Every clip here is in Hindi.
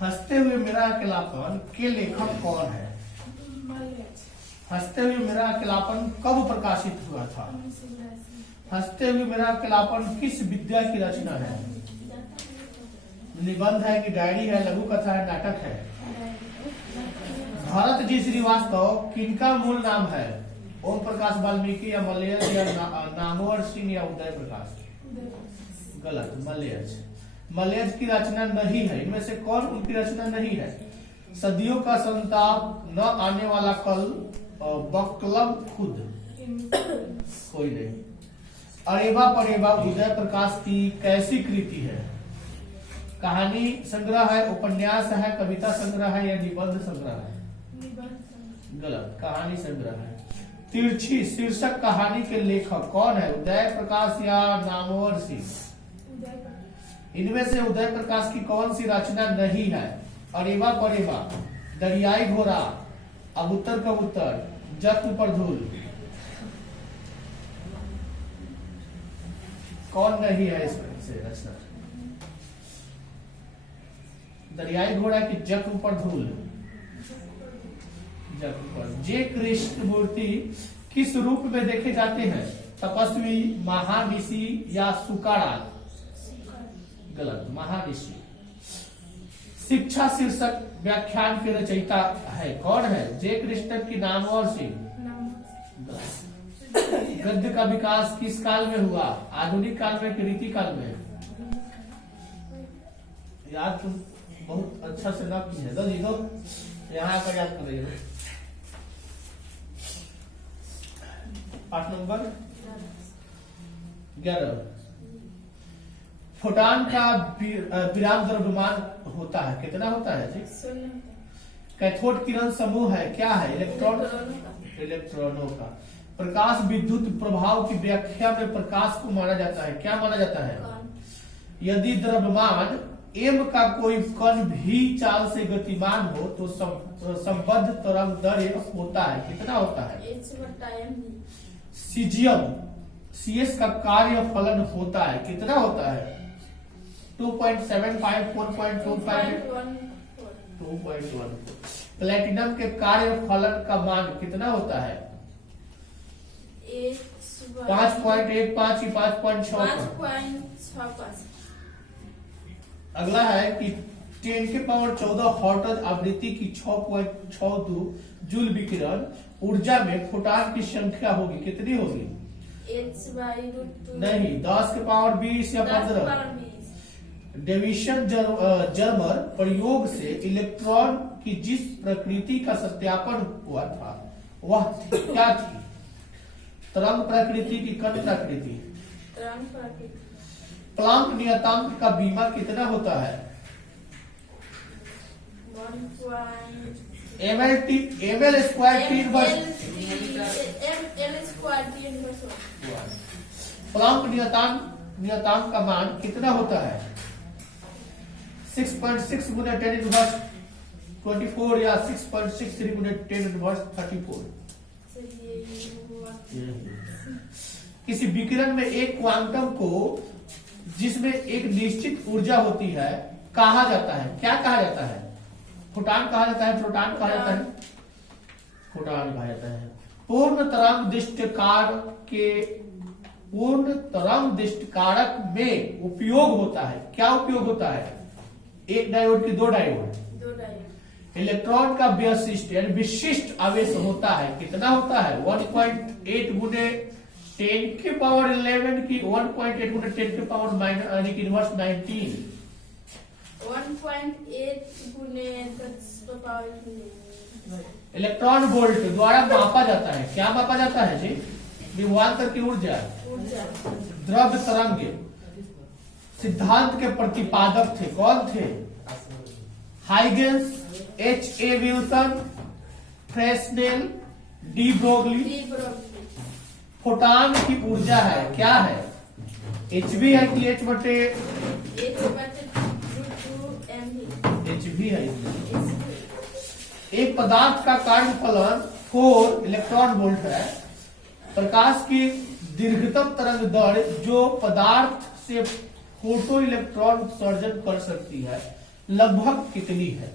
हंसते हुए मेरा अकेलापन के लेखक कौन है? हंसते हुए मेरा अकेलापन कब प्रकाशित हुआ था? हंसते हुए मेरा अकेलापन किस विद्या की रचना है? निबंध है कि डायरी है, लघु कथा है, नाटक है? भरत जी श्रीवास्तव किनका मूल नाम है? ओम प्रकाश वाल्मीकि या मलयज या नामवर सिंह या उदय प्रकाश? गलत, मलयज। मलयज की रचना नहीं है। इनमें से कौन उनकी रचना नहीं है? सदियों का संताप, न आने वाला कल, बकलब खुद, कोई नहीं। अरेबा परेबा उदय प्रकाश की कैसी कृति है? कहानी संग्रह है, उपन्यास है, कविता संग्रह है या निबंध संग्रह है? गलत, कहानी संग्रह है। तिरछी शीर्षक कहानी के लेखक कौन है? उदय प्रकाश या नामवर सिंह? इनमें से उदय प्रकाश की कौन सी रचना नहीं है? अरेबा परेबा, दरियाई घोड़ा, अबूतर कबूतर, जख्म पर धूल, कौन नहीं है इसमें से रचना? दरियाई घोड़ा की जख्म पर धूल? जख्म पर। जे कृष्ण मूर्ति किस रूप में देखे जाते हैं? तपस्वी, महाऋषि या सुकारा? गलत, महाऋषि। शिक्षा शीर्षक व्याख्यान के रचयिता है, कौन है? जे कृष्ण की नामवर सिंह? गद्य का विकास किस काल में हुआ? आधुनिक काल में कि रीति काल में? याद तुम बहुत अच्छा से ना की है, दो यहाँ का याद कर रही हो। 8 नंबर 11। फोटॉन का विराम द्रव्यमान होता है, कितना होता है जी? कैथोड किरण समूह है, क्या है? इलेक्ट्रॉनों का। प्रकाश विद्युत प्रभाव की व्याख्या में प्रकाश को माना जाता है, क्या माना जाता है? यदि द्रव्यमान m का कोई कण भी चाल से गतिमान हो तो संबद्ध तरंग दैर्घ्य होता है, कितना होता है? सीजियम CS का कार्य फलन होता है, कितना होता है? 2.75, 4.25, 2.14। प्लेटिनम के कार्य फलन का मान कितना होता है? 5.15 की 5.6। अगला है कि 10⁻14 हॉटज आवृत्ति की 6.62 जूल विकिरण ऊर्जा में फोटॉन की संख्या होगी, कितनी होगी? नहीं, 10⁻20 या 15। डेविसन जर्मर प्रयोग से इलेक्ट्रॉन की जिस प्रकृति का सत्यापन हुआ था वह क्या थी? तरंग प्रकृति की कण प्रकृति? प्लांक नियतांक का बीमा कितना होता है? ml square T inverse. Planck नियतांक का मान कितना होता है? 6.6 गुना 10 इनवर्स 24 या 6.63 गुना 10 इनवर्स 34। किसी विकिरण में एक क्वांटम को जिसमें एक निश्चित ऊर्जा होती है कहा जाता है, क्या कहा जाता है? फोटॉन कहा जाता है, प्रोटॉन कहा जाता है, फोटॉन कहा जाता है। पूर्ण तरंग दिष्टकारक में उपयोग होता है, क्या उपयोग होता है? एक डायोड की 2 डायोड। इलेक्ट्रॉन का विशिष्ट आवेश होता है, कितना होता है? 1.8 गुने 10 की पावर 11 की 1.8 गुने 10 की पावर इनवर्स 19। 1.8 गुने 10⁻। इलेक्ट्रॉन वोल्ट द्वारा मापा जाता है, क्या मापा जाता है जी? विभवांतर की ऊर्जा। द्रव्य तरंग सिद्धांत के प्रतिपादक थे, कौन थे? Huygens, H.A. Wilson, Fresnel, de Broglie. Photon की ऊर्जा है, क्या है? Hv है कि H/2? Hv है। एक पदार्थ का कार्यफलन 4 इलेक्ट्रॉन वोल्ट है। प्रकाश की दीर्घतम तरंग दैर्घ्य जो पदार्थ से फोटो इलेक्ट्रॉन उत्सर्जन कर सकती है लगभग कितनी है?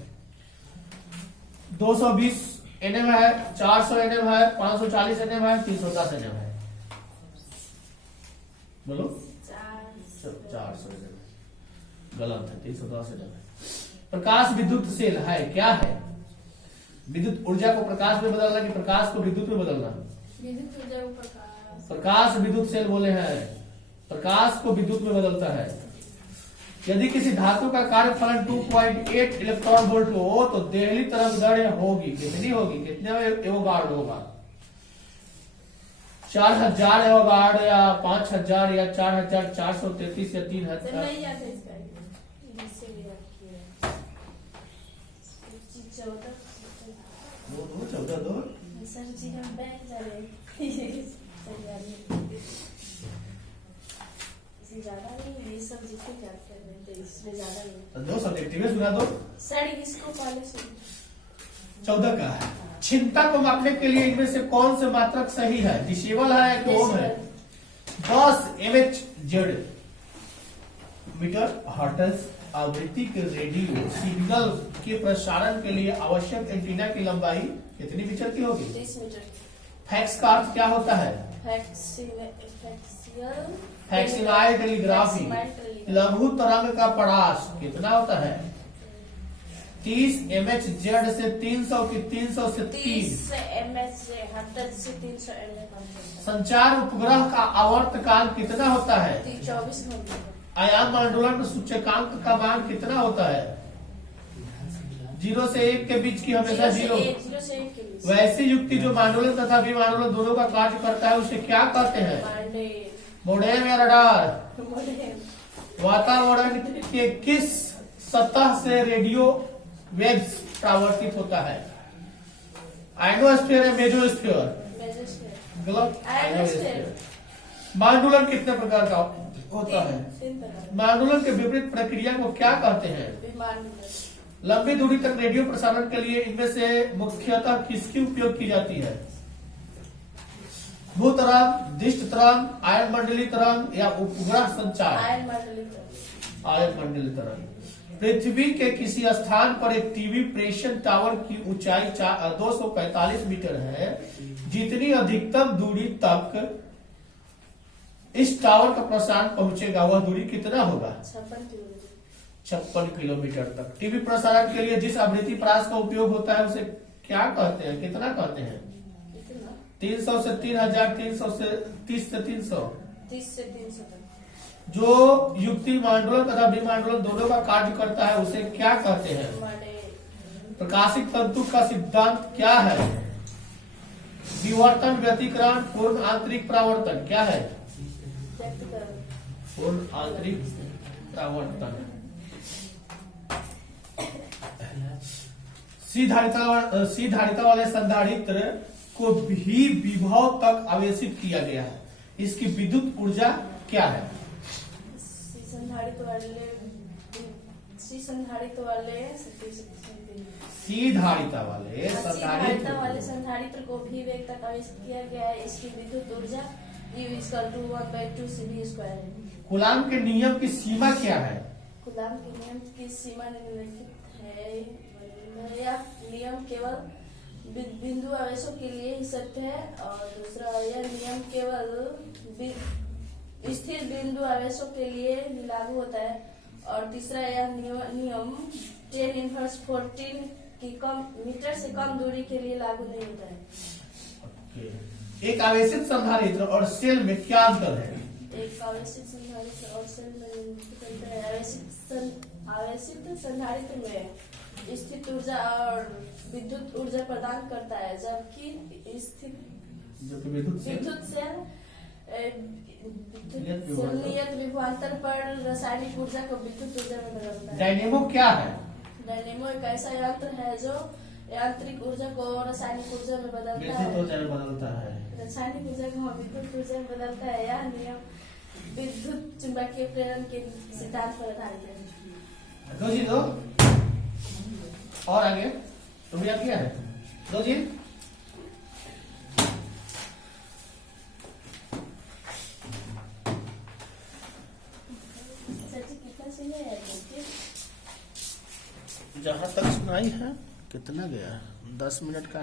220 nm है, 400 nm है, 540 nm है, 310 nm है। बोलो 400 nm। गलत है, 310 nm है। प्रकाश विद्युत सेल है, क्या है? विद्युत ऊर्जा को प्रकाश में बदलना कि प्रकाश को विद्युत में बदलना? विद्युत ऊर्जा को प्रकाश विद्युत सेल बोले हैं, प्रकाश को विद्युत में बदलता है। यदि किसी धातु का कार्यफलन 2.8 इलेक्ट्रॉन वोल्ट हो तो देहली तरंग दैर्घ्य होगी कितनी होगी? कितने एवोगार्ड होगा? 4000 एवोगार्ड या 5000 या 4433 या 3000? नहीं आता इसका। इससे भी रखिए 14 सर जी हम बैंक जा रहे ज्यादा नहीं, ये सब जितने जाते हैं तो इसमें ज्यादा नहीं। दो सब्जेक्टिव सुना दो। सर इसको पहले सुन। 14 का है। क्षमता को मापने के लिए इनमें से कौन से मात्रक सही है? डिसिबल है कि ओम है? 10 mHz मीटर हर्ट्ज आवृत्ति के रेडियो सिग्नल के प्रसारण के लिए आवश्यक एंटीना की लंबाई कितनी मीटर की होगी? 30 मीटर। फैक्स का अर्थ क्या होता है? फैक्सिमाइल टेलीग्राफी। लघु तरंग का परास कितना होता है? 30 mHz से 300 की 300 से 3 mHz से 300 mHz। संचार उपग्रह का आवर्तकाल कितना होता है? 24 घंटे। आयाम आंदोलन सूचकांक का मान कितना होता है? 0 से 1 के बीच की हमेशा 0 से 1 के बीच। वैसी युक्ति जो मांडोलन तथा विमांडोलन दोनों का कार्य करता है उसे क्या कहते हैं? मोडेम या रडार। वातावरण के किस सतह से रेडियो वेव्स परावर्तित होता है? आयनोस्फीयर या मेसोस्फीयर? गलत। आयनोस्फीयर। मांडोलन कितने प्रकार का होता है? मांडोलन के विपरीत प्रक्रिया को क्या कहते हैं? लंबी दूरी तक रेडियो प्रसारण के लिए इनमें से मुख्यतः किसकी उपयोग की जाती है? भू तरंग, दिष्ट तरंग, आयन मंडली तरंग या उपग्रह संचार? आयन मंडली तरंग। पृथ्वी के किसी स्थान पर एक टीवी प्रेषण टावर की ऊंचाई 245 मीटर है। जितनी अधिकतम दूरी तक इस टावर का प्रसारण पहुंचेगा वह दूरी कितना होगा? 56 किलोमीटर तक। टीवी प्रसारण के लिए जिस आवृत्ति परास का उपयोग होता है उसे क्या कहते हैं? कितना कहते हैं? 300 से 3000, 300 से 30 से 300। 30 से 300 तक। जो युक्ति मांडोलन तथा विमांडोलन दोनों का कार्य करता है उसे क्या कहते हैं? प्रकाशिक तंतु का सिद्धांत क्या है? विवर्तन, व्यतिकरण, पूर्ण आंतरिक परावर्तन क्या है? पूर्ण आंतरिक परावर्तन। सी धारिता वाले संधारित्र को भी विभव तक आवेशित किया गया है। इसकी विद्युत ऊर्जा क्या है? संधारित्र को भी वेग तक आवेशित किया गया है। इसकी विद्युत ऊर्जा U=1/2CV² है। कूलाम के नियम की सीमा क्या है? कूलाम के नियम की सीमा निम्नलिखित है। यह नियम केवल बिंदु आवेशों के लिए ही सत्य है और दूसरा यह नियम केवल स्थिर बिंदु आवेशों के लिए ही लागू होता है और तीसरा यह नियम 10⁻14 की कम मीटर से कम दूरी के लिए लागू नहीं होता है। एक आवेशित संधारित्र और सेल में क्या अंतर है? एक आवेशित संधारित्र और सेल में अंतर है। आवेशित संधारित्र में स्थित ऊर्जा और विद्युत ऊर्जा प्रदान करता है जबकि विद्युत सेल नियत विभवांतर पर रासायनिक ऊर्जा को विद्युत ऊर्जा में बदलता है। डायनेमो क्या है? डायनेमो एक ऐसा यंत्र है जो यांत्रिक ऊर्जा को रासायनिक ऊर्जा में बदलता है। रासायनिक ऊर्जा को विद्युत ऊर्जा में बदलता है। यह नियम विद्युत चुंबकीय प्रेरण के सिद्धांत पर आधारित है। दो और आगे तुम याद किया है? दो जी नहीं है क्योंकि जहां तक सुनाई है कितना गया 10 मिनट का